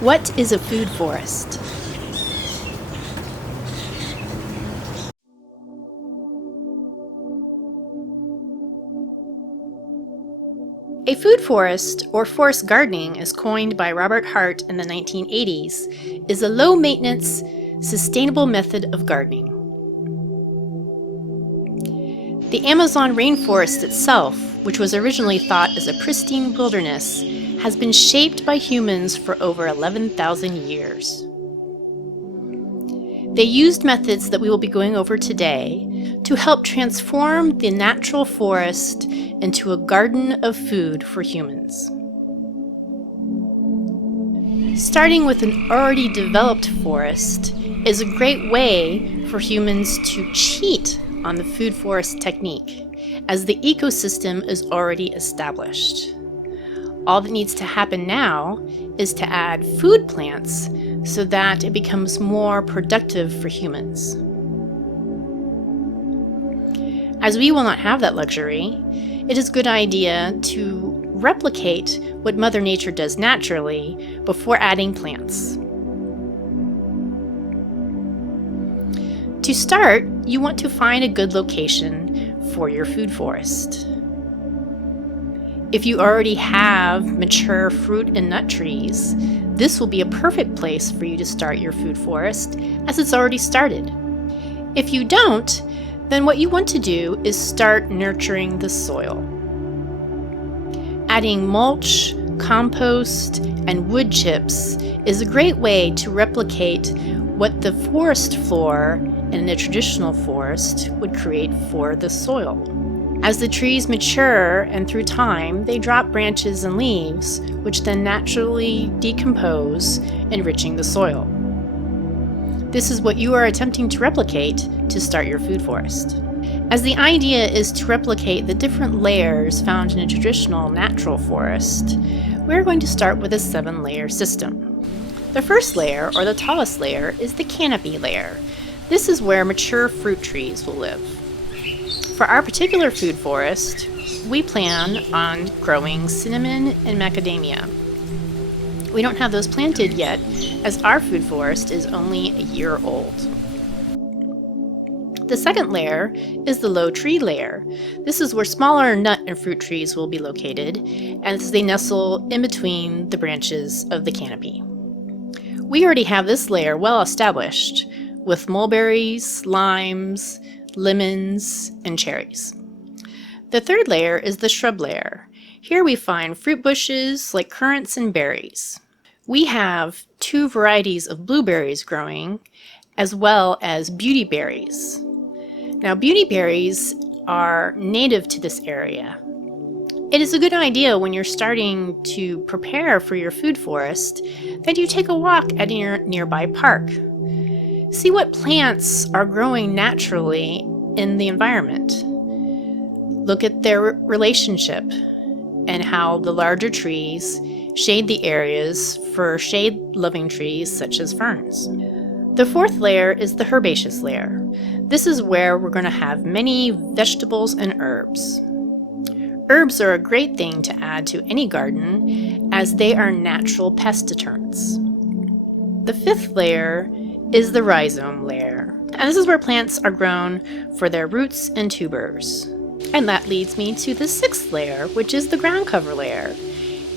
What is a food forest? A food forest, or forest gardening as coined by Robert Hart in the 1980s, is a low-maintenance, sustainable method of gardening. The Amazon rainforest itself, which was originally thought as a pristine wilderness, has been shaped by humans for over 11,000 years. They used methods that we will be going over today to help transform the natural forest into a garden of food for humans. Starting with an already developed forest is a great way for humans to cheat on the food forest technique, as the ecosystem is already established. All that needs to happen now is to add food plants so that it becomes more productive for humans. As we will not have that luxury, it is a good idea to replicate what Mother Nature does naturally before adding plants. To start, you want to find a good location for your food forest. If you already have mature fruit and nut trees, this will be a perfect place for you to start your food forest, as it's already started. If you don't, then what you want to do is start nurturing the soil. Adding mulch, compost, and wood chips is a great way to replicate what the forest floor in a traditional forest would create for the soil. As the trees mature and through time, they drop branches and leaves, which then naturally decompose, enriching the soil. This is what you are attempting to replicate to start your food forest. As the idea is to replicate the different layers found in a traditional natural forest, we're going to start with a 7-layer system. The first layer, or the tallest layer, is the canopy layer. This is where mature fruit trees will live. For our particular food forest, we plan on growing cinnamon and macadamia. We don't have those planted yet, as our food forest is only a year old. The second layer is the low tree layer. This is where smaller nut and fruit trees will be located, as they nestle in between the branches of the canopy. We already have this layer well established, with mulberries, limes, lemons, and cherries. The third layer is the shrub layer. Here we find fruit bushes like currants and berries. We have 2 varieties of blueberries growing, as well as beauty berries. Now, beauty berries are native to this area. It is a good idea when you're starting to prepare for your food forest that you take a walk at your nearby park. See what plants are growing naturally in the environment. Look at their relationship and how the larger trees shade the areas for shade-loving trees such as ferns. The fourth layer is the herbaceous layer. This is where we're going to have many vegetables and herbs. Herbs are a great thing to add to any garden, as they are natural pest deterrents. The fifth layer is the rhizome layer, and this is where plants are grown for their roots and tubers. And that leads me to the sixth layer, which is the ground cover layer.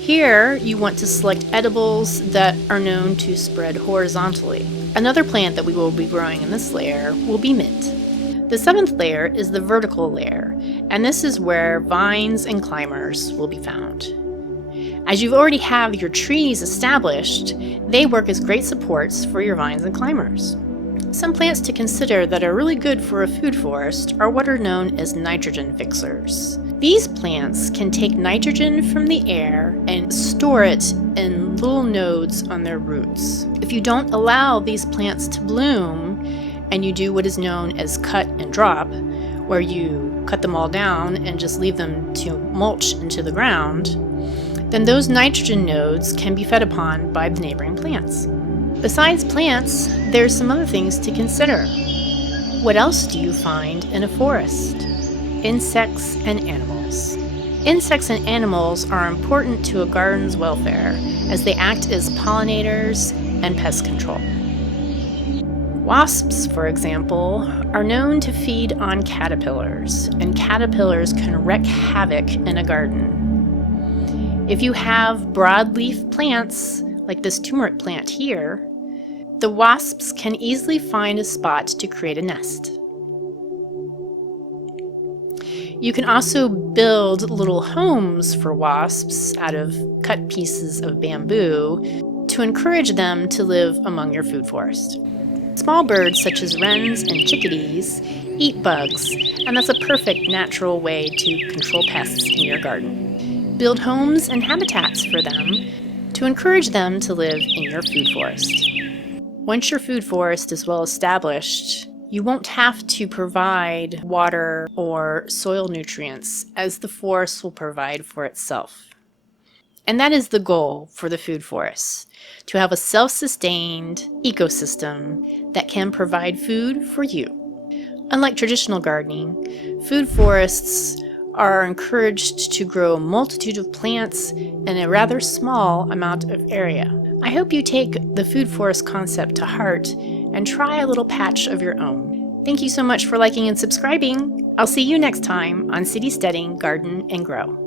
Here you want to select edibles that are known to spread horizontally. Another plant that we will be growing in this layer will be mint. The seventh layer is the vertical layer, and this is where vines and climbers will be found. As you already have your trees established, they work as great supports for your vines and climbers. Some plants to consider that are really good for a food forest are what are known as nitrogen fixers. These plants can take nitrogen from the air and store it in little nodes on their roots. If you don't allow these plants to bloom, and you do what is known as cut and drop, where you cut them all down and just leave them to mulch into the ground, then those nitrogen nodes can be fed upon by the neighboring plants. Besides plants, there's some other things to consider. What else do you find in a forest? Insects and animals. Insects and animals are important to a garden's welfare as they act as pollinators and pest control. Wasps, for example, are known to feed on caterpillars, and caterpillars can wreak havoc in a garden. If you have broadleaf plants, like this turmeric plant here, the wasps can easily find a spot to create a nest. You can also build little homes for wasps out of cut pieces of bamboo to encourage them to live among your food forest. Small birds such as wrens and chickadees eat bugs, and that's a perfect natural way to control pests in your garden. Build homes and habitats for them to encourage them to live in your food forest. Once your food forest is well established, you won't have to provide water or soil nutrients, as the forest will provide for itself. And that is the goal for the food forest, to have a self-sustained ecosystem that can provide food for you. Unlike traditional gardening, food forests are encouraged to grow a multitude of plants in a rather small amount of area. I hope you take the food forest concept to heart and try a little patch of your own. Thank you so much for liking and subscribing. I'll see you next time on City Steading, Garden and Grow.